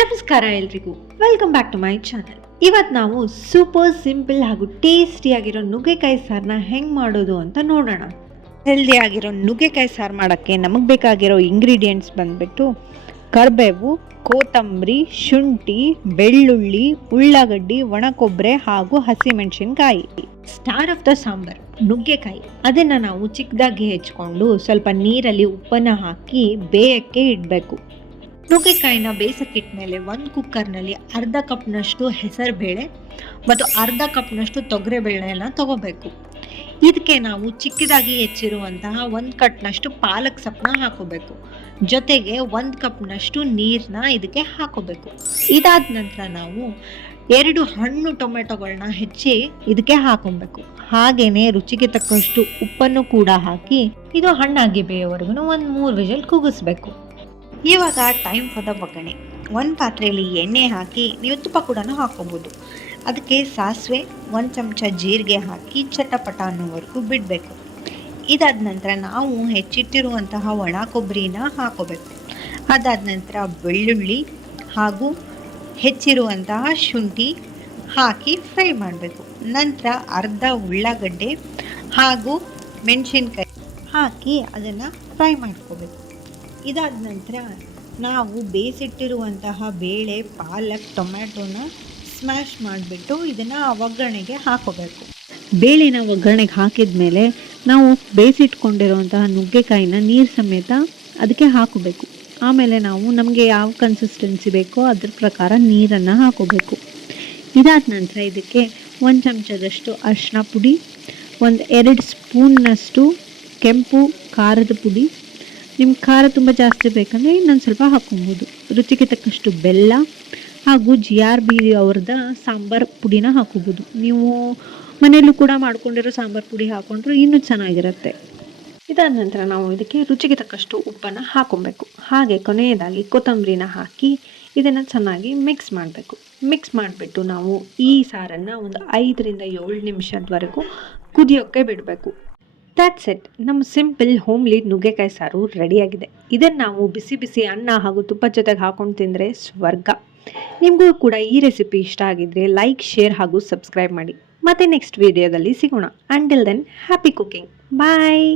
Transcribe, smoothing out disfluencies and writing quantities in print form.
ನಮಸ್ಕಾರ ಎಲ್ರಿಗೂ, welcome back to my channel. ಇವತ್ತು ನಾವು ಸೂಪರ್ ಸಿಂಪಲ್ ಹಾಗೂ ಟೇಸ್ಟಿಯಾಗಿರೋ ನುಗ್ಗೆಕಾಯಿ ಸಾರನ್ನ ಹೆಂಗೆ ಮಾಡೋದು ಅಂತ ನೋಡೋಣ. ಹೆಲ್ದಿ ಆಗಿರೋ ನುಗ್ಗೆಕಾಯಿ ಸಾರು ಮಾಡೋಕ್ಕೆ ನಮಗೆ ಬೇಕಾಗಿರೋ ಇಂಗ್ರೀಡಿಯೆಂಟ್ಸ್ ಬಂದ್ಬಿಟ್ಟು ಕರಿಬೇವು, ಕೊತ್ತಂಬರಿ, ಶುಂಠಿ, ಬೆಳ್ಳುಳ್ಳಿ, ಉಳ್ಳಾಗಡ್ಡಿ, ಒಣಕೊಬ್ಬರಿ ಹಾಗೂ ಹಸಿಮೆಣಸಿನಕಾಯಿ. ಸ್ಟಾರ್ ಆಫ್ ದ ಸಾಂಬಾರ್ ನುಗ್ಗೆಕಾಯಿ. ಅದನ್ನು ನಾವು ಚಿಕ್ಕದಾಗಿ ಹೆಚ್ಕೊಂಡು ಸ್ವಲ್ಪ ನೀರಲ್ಲಿ ಉಪ್ಪನ್ನು ಹಾಕಿ ಬೇಯಕ್ಕೆ ಇಡಬೇಕು. ನುಗ್ಗೆಕಾಯಿನ ಬೇಯಿಸಕ್ಕಿಟ್ಮೇಲೆ ಒಂದು ಕುಕ್ಕರ್ನಲ್ಲಿ ಅರ್ಧ ಕಪ್ನಷ್ಟು ಹೆಸರುಬೇಳೆ ಮತ್ತು ಅರ್ಧ ಕಪ್ನಷ್ಟು ತೊಗರಿಬೇಳೆನ ತಗೋಬೇಕು. ಇದಕ್ಕೆ ನಾವು ಚಿಕ್ಕದಾಗಿ ಹೆಚ್ಚಿರುವಂತಹ 1 ಕಟ್ನಷ್ಟು ಪಾಲಕ್ ಸೊಪ್ಪನ್ನ ಹಾಕೋಬೇಕು. ಜೊತೆಗೆ 1 ಕಪ್ನಷ್ಟು ನೀರನ್ನ ಇದಕ್ಕೆ ಹಾಕೋಬೇಕು. ಇದಾದ ನಂತರ ನಾವು 2 ಹಣ್ಣು ಟೊಮೆಟೊಗಳನ್ನ ಹೆಚ್ಚಿ ಇದಕ್ಕೆ ಹಾಕೊಬೇಕು. ಹಾಗೇನೆ ರುಚಿಗೆ ತಕ್ಕಷ್ಟು ಉಪ್ಪನ್ನು ಕೂಡ ಹಾಕಿ ಇದು ಹಣ್ಣಾಗಿ ಬೇಯೋವರೆಗೂ 1-3 ವಿಷಲ್ ಕೂಗಿಸ್ಬೇಕು. ಇವಾಗ ಟೈಮ್ ಫಾರ್ ದ ಒಗ್ಗರಣೆ. ಒಂದು ಪಾತ್ರೆಯಲ್ಲಿ ಎಣ್ಣೆ ಹಾಕಿ ನೀವು ತುಪ್ಪ ಕೂಡ ಹಾಕೋಬೋದು. ಅದಕ್ಕೆ ಸಾಸಿವೆ, 1 ಚಮಚ ಜೀರಿಗೆ ಹಾಕಿ ಚಟಪಟ ಅನ್ನೋವರೆಗೂ ಬಿಡಬೇಕು. ಇದಾದ ನಂತರ ನಾವು ಹೆಚ್ಚಿಟ್ಟಿರುವಂತಹ ಒಣ ಕೊಬ್ಬರಿನ ಹಾಕೋಬೇಕು. ಅದಾದ ನಂತರ ಬೆಳ್ಳುಳ್ಳಿ ಹಾಗೂ ಹೆಚ್ಚಿರುವಂತಹ ಶುಂಠಿ ಹಾಕಿ ಫ್ರೈ ಮಾಡಬೇಕು. ನಂತರ ಅರ್ಧ ಉಳ್ಳಾಗಡ್ಡೆ ಹಾಗೂ ಮೆಣಸಿನ್ಕಾಯಿ ಹಾಕಿ ಅದನ್ನು ಫ್ರೈ ಮಾಡ್ಕೋಬೇಕು. ಇದಾದ ನಂತರ ನಾವು ಬೇಯಿಸಿಟ್ಟಿರುವಂತಹ ಬೇಳೆ, ಪಾಲಕ್, ಟೊಮ್ಯಾಟೋನ ಸ್ಮ್ಯಾಶ್ ಮಾಡಿಬಿಟ್ಟು ಇದನ್ನು ಒಗ್ಗರಣೆಗೆ ಹಾಕೋಬೇಕು. ಬೇಳೆನ ಒಗ್ಗರಣೆಗೆ ಹಾಕಿದ ಮೇಲೆ ನಾವು ಬೇಯಿಸಿಟ್ಕೊಂಡಿರುವಂತಹ ನುಗ್ಗೆಕಾಯಿನ ನೀರು ಸಮೇತ ಅದಕ್ಕೆ ಹಾಕೋಬೇಕು. ಆಮೇಲೆ ನಾವು ನಮಗೆ ಯಾವ ಕನ್ಸಿಸ್ಟೆನ್ಸಿ ಬೇಕೋ ಅದ್ರ ಪ್ರಕಾರ ನೀರನ್ನು ಹಾಕೋಬೇಕು. ಇದಾದ ನಂತರ ಇದಕ್ಕೆ 1 ಚಮಚದಷ್ಟು ಅರಿಶಿನ ಪುಡಿ, 2 ಸ್ಪೂನ್ನಷ್ಟು ಕೆಂಪು ಖಾರದ ಪುಡಿ, ನಿಮ್ಗೆ ಖಾರ ತುಂಬ ಜಾಸ್ತಿ ಬೇಕಂದರೆ ಇನ್ನೊಂದು ಸ್ವಲ್ಪ ಹಾಕೊಬೋದು. ರುಚಿಗೆ ತಕ್ಕಷ್ಟು ಬೆಲ್ಲ ಹಾಗೂ GRB ಅವ್ರದ್ದು ಸಾಂಬಾರು ಪುಡಿನ ಹಾಕೋಬೋದು. ನೀವು ಮನೆಯಲ್ಲೂ ಕೂಡ ಮಾಡ್ಕೊಂಡಿರೋ ಸಾಂಬಾರು ಪುಡಿ ಹಾಕೊಂಡ್ರು ಇನ್ನೂ ಚೆನ್ನಾಗಿರುತ್ತೆ. ಇದಾದ ನಂತರ ನಾವು ಇದಕ್ಕೆ ರುಚಿಗೆ ತಕ್ಕಷ್ಟು ಉಪ್ಪನ್ನು ಹಾಕೊಬೇಕು. ಹಾಗೆ ಕೊನೆಯದಾಗಿ ಕೊತ್ತಂಬರಿನ ಹಾಕಿ ಇದನ್ನು ಚೆನ್ನಾಗಿ ಮಿಕ್ಸ್ ಮಾಡಬೇಕು. ಮಿಕ್ಸ್ ಮಾಡಿಬಿಟ್ಟು ನಾವು ಈ ಸಾರನ್ನು ಒಂದು 5ರಿಂದ 7 ನಿಮಿಷದವರೆಗೂ ಕುದಿಯೋಕ್ಕೆ ಬಿಡಬೇಕು. That's it. ನಮ್ಮ ಸಿಂಪಲ್ ಹೋಮ್ಲಿ ನುಗ್ಗೆಕಾಯಿ ಸಾರು ರೆಡಿಯಾಗಿದೆ. ಇದನ್ನು ನಾವು ಬಿಸಿ ಬಿಸಿ ಅನ್ನ ಹಾಗೂ ತುಪ್ಪದ ಜೊತೆಗೆ ಹಾಕೊಂಡು ತಿಂದರೆ ಸ್ವರ್ಗ. ನಿಮಗೂ ಕೂಡ ಈ ರೆಸಿಪಿ ಇಷ್ಟ ಆಗಿದ್ರೆ ಲೈಕ್, ಶೇರ್ ಹಾಗೂ ಸಬ್ಸ್ಕ್ರೈಬ್ ಮಾಡಿ. ಮತ್ತೆ ನೆಕ್ಸ್ಟ್ ವಿಡಿಯೋದಲ್ಲಿ ಸಿಗೋಣ. Until then, happy cooking. ಬಾಯ್.